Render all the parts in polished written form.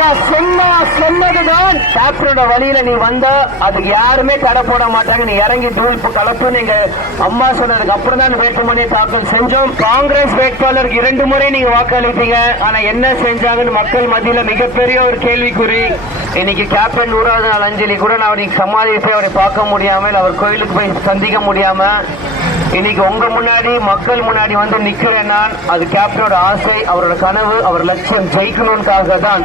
மாட்டா. சொன்னதுதான் கேப்டனோட வழியில நீ வந்த, அதுக்கு யாருமே தடை போட மாட்டாங்க. நீ இறங்கி தூள் கலப்பு நீங்க அம்மா சொன்னதுக்கு அப்புறம் தான் வேட்புமனுவை தாக்கல் செஞ்சோம். காங்கிரஸ் வேட்பாளருக்கு 2 முறை நீங்க வாக்களித்தீங்க. ஆனா என்ன செஞ்சாங்கன்னு மக்கள் மத்தியில மிகப்பெரிய ஒரு கேள்விக்குறி. இன்னைக்கு கேப்டன் 100வது நாள் அஞ்சலி கூட நான் அவருக்கு சமாதி போய் அவரை பார்க்க முடியாமல், அவர் கோயிலுக்கு போய் சந்திக்க முடியாம, இன்னைக்கு உங்க முன்னாடி மக்கள் முன்னாடி வந்து நிக்கிறேன் நான். அது கேப்டனோட ஆசை, அவரோட கனவு, அவர் லட்சியம் ஜெயிக்கணும்காக தான்.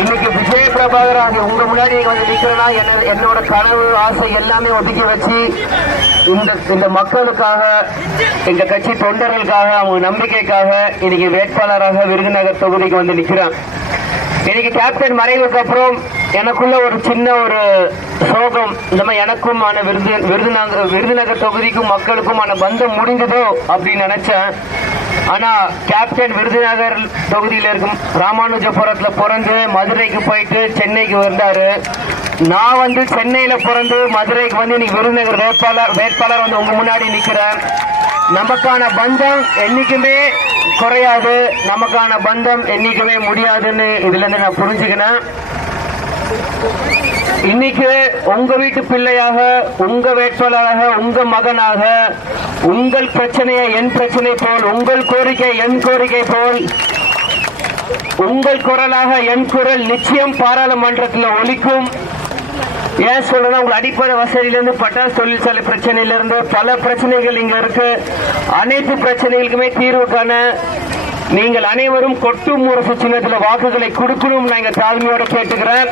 இன்னைக்கு விஜய பிரபாகர் உங்க முன்னாடி வந்து நிக்கிறேன்னா என்னோட கனவு ஆசை எல்லாமே ஒதுக்கி வச்சு இந்த மக்களுக்காக, இந்த கட்சி தொண்டர்களுக்காக, அவங்க நம்பிக்கைக்காக இன்னைக்கு வேட்பாளராக விருதுநகர் தொகுதிக்கு வந்து நிக்கிறேன். இன்னைக்கு கேப்டன் மறைவுக்கு அப்புறம் எனக்குள்ள ஒரு சின்ன ஒரு சோகம். இந்த மாதிரி எனக்குமான விருதுநகர் தொகுதிக்கும் மக்களுக்குமான பந்தம் முடிந்ததோ அப்படின்னு நினைச்சேன். ஆனா கேப்டன் விருதுநகர் தொகுதியில இருக்கும் ராமானுஜபுரத்துல பிறந்து மதுரைக்கு போயிட்டு சென்னைக்கு வந்தாரு. நான் வந்து சென்னையில பிறந்து மதுரைக்கு வந்து இன்னைக்கு விருதுநகர் வேட்பாளர் வந்து உங்க முன்னாடி நிக்கிறேன். நமக்கான பந்தம் என்னைக்குமே குறையாது, நமக்கான பந்தம் என்னைக்குமே முடியாதுன்னு இதுல இருந்து நான் புரிஞ்சுக்கினேன். இன்னைக்கு உங்க வீட்டு பிள்ளையாக, உங்க வேட்பாளராக, உங்க மகனாக, உங்கள் பிரச்சனையை என் பிரச்சனை போல், உங்கள் கோரிக்கை என் கோரிக்கை போல், உங்கள் குரலாக என் குரல் நிச்சயம் பாராளுமன்றத்தில் ஒலிக்கும். ஏன் சொல்றேன்னா, உங்க அடிப்படை வசதியிலிருந்து பட்டாசு தொழிற்சாலை பிரச்சனையிலிருந்து பல பிரச்சனைகள் இங்க இருக்கு. அனைத்து பிரச்சனைகளுக்குமே தீர்வு காண நீங்கள் அனைவரும் கொட்டும் முரசு சின்னத்தில் வாக்குகளை கொடுக்கணும் நான் தாழ்மையோட கேட்டுக்கிறேன்.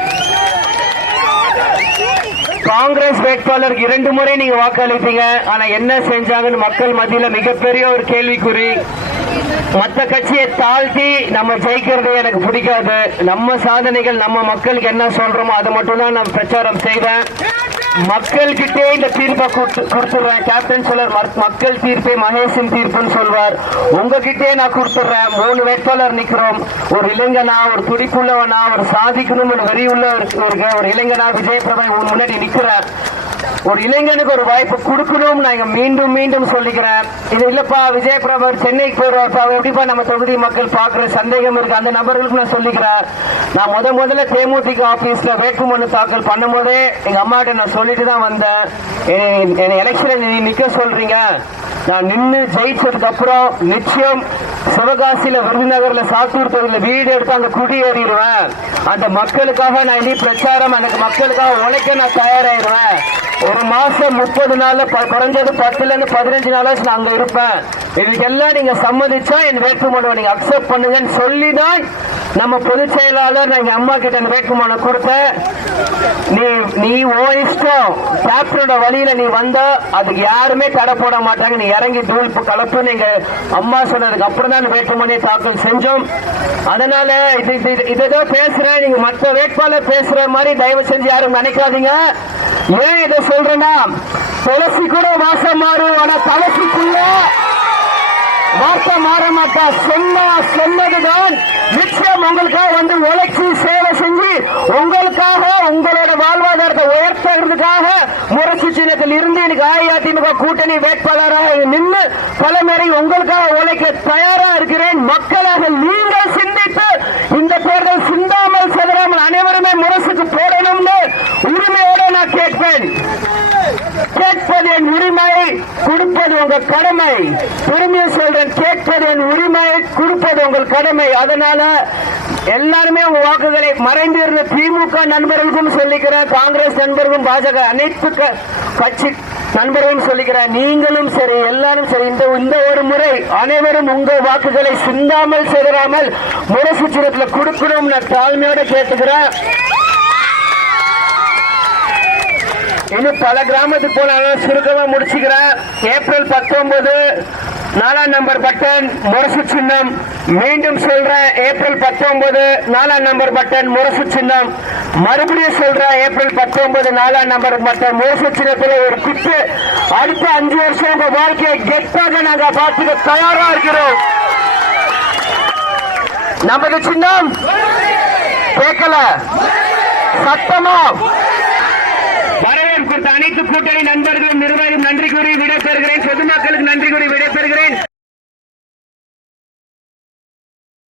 காங்கிரஸ் வேட்பாளருக்கு 2 முறை நீங்க வாக்களித்தீங்க. ஆனா என்ன செஞ்சாங்கன்னு மக்கள் மத்தியில மிகப்பெரிய ஒரு கேள்விக்குறி. மற்ற கட்சியை தாழ்த்தி நம்ம ஜெயிக்கிறதே எனக்கு பிடிக்காது. நம்ம சாதனைகள், நம்ம மக்களுக்கு என்ன சொல்றோமோ அதை மட்டும் தான் நான் பிரச்சாரம் செய்வேன். மக்கள் கிட்டே இந்த தீர்ப்பை கொடுத்துடுறேன். கேப்டன் சொல்றார் மக்கள் தீர்ப்பை மகேஷின் தீர்ப்புன்னு சொல்வார். உங்ககிட்டே நான் கொடுத்துடுறேன். 3 வேட்பாளர் நிக்கிறோம். ஒரு இளைஞனா, ஒரு துடிப்புள்ளவனா, ஒரு சாதிக்கணும் வெறி உள்ள ஒரு இளைஞனா விஜய பிரபாகர் முன்னாடி நிக்கிறேன். ஒரு இளைஞனுக்கு ஒரு வாய்ப்பு கொடுக்கணும் நான் மீண்டும் மீண்டும் சொல்லிக்கிறேன். இது இல்லப்பா விஜய பிரபாகர் சென்னைக்கு போயிடுவார், எப்படிப்பா நம்ம தொகுதி மக்கள் பாக்குற சந்தேகம் இருக்கு. அந்த நபர்களுக்கு நான் சொல்லிக்கிறேன். நான் முதல்ல தேமுதிக ஆபீஸ்ல வேட்புமனு தாக்கல் பண்ணும் போதே எங்க அம்மாட்ட நான் சொல்லிட்டு தான் வந்தேன். என்னை எலெக்ஷன்ல நிக்க சொல்றீங்க, நான் நின்று ஜெயிச்சதுக்கு அப்புறம் நிச்சயம் சிவகாசியில, விருதுநகர்ல, சாத்தூர் தொகுதியில வீடு எடுத்து அந்த குடியேறிடுவேன். அந்த மக்களுக்காக நான் இனி பிரச்சாரம், அந்த மக்களுக்காக உழைக்க நான் தயாராயிருவேன். ஒரு மாசம் 30 நாள்ல குறைஞ்சது 10ல இருந்து 15 நாளாச்சு நான் அங்க இருப்பேன். இதுக்கெல்லாம் நீங்க சம்மதிச்சா என் வேட்புமனுவை நீங்க அக்செப்ட் பண்ணுங்கன்னு சொல்லிதான் நம்ம பொதுச் செயலாளர் நான் அம்மா கிட்ட அந்த வேட்புமனு கொடுத்த. நீ ஓ இஷ்டம், கேப்டனோட வழியில நீ வந்தா அதுக்கு யாருமே தடை போட மாட்டாங்க. நீ இறங்கி தூள் கலப்பு நீங்க அம்மா சொன்னதுக்கு அப்புறம் தான் வேட்புமனுவை தாக்கல் செஞ்சோம். அதனால இதான் பேசுறேன். நீங்க மற்ற வேட்பாளர் பேசுற மாதிரி தயவு செஞ்சு யாரும் நினைக்காதீங்க. ஏன் இதை சொல்றேன்னா, துளசி கூட வாசம் மாறும், ஆனா துளசிக்குள்ள வார்த்தை மாற மாட்டா. சொன்னதுதான் நிச்சயம் உங்களுக்காக வந்து உழைச்சி சேவை செஞ்சு உங்களுக்காக உங்களோட வாழ்வாதாரத்தை உயர்த்துறதுக்காக முரசு சின்னத்தில் இருந்து எனக்கு அஇஅதிமுக கூட்டணி வேட்பாளராக நின்று தலைமுறை உங்களுக்காக உழைக்க தயாரா இருக்கிறேன். மக்களாக நீங்கள் சிந்தித்து இந்த தேர்தல் சிந்தாமல் செதறாமல் அனைவருமே முரசுக்கு போடணும்னு உரிமையோட நான் கேட்பேன். கேட்பது என் உரிமை, கொடுப்பது உங்கள் கடமை. பெருமையை சொல்றேன், கேட்பது என் உரிமை, கொடுப்பது உங்கள் கடமை. அதனால எல்லாருமே உங்க வாக்குகளை மறைந்து இருந்த திமுக நண்பர்களுக்கும் சொல்லிக்கிறேன், காங்கிரஸ் நண்பர்களும், பாஜக அனைத்து கட்சி நண்பர்களும் சொல்லிக்கிறேன். நீங்களும் சரி, எல்லாரும் சரி, இந்த ஒரு முறை அனைவரும் உங்கள் வாக்குகளை சிந்தாமல் செதறாமல் முரசு சின்னத்தில் கொடுக்கணும் நான் தாழ்மையோட கேட்டுக்கிறேன். இன்னும் பல கிராமத்துக்கு போனாலும் சுருக்கமா முடிச்சுக்கிறேன். ஏப்ரல் 19 4ஆம் நம்பர் பட்டன் முரசு சின்னம். மீண்டும் சொல்றேன், ஏப்ரல் 19 4ஆம் நம்பர் பட்டன் முரசு சின்னம். மறுபடியும் சொல்றேன், ஏப்ரல் 19 4ஆம் நம்பர் பட்டன் முரசு சின்னத்தில் ஒரு குத்து. அடுத்த 5 வருஷம் உங்க வாழ்க்கையை கெட்டாக நாங்க பார்த்துக்க தயாரா இருக்கிறோம். நமது சின்னம் கேட்கல, சட்டமா வரவேற்பு கொடுத்த அனைத்து கூட்டணி நண்பர்களும் நிர்வாகம் நன்றி கூறி விடைபெறுகிறேன். பொதுமக்களுக்கு நன்றி கூறி விடைபெறுகிறேன்.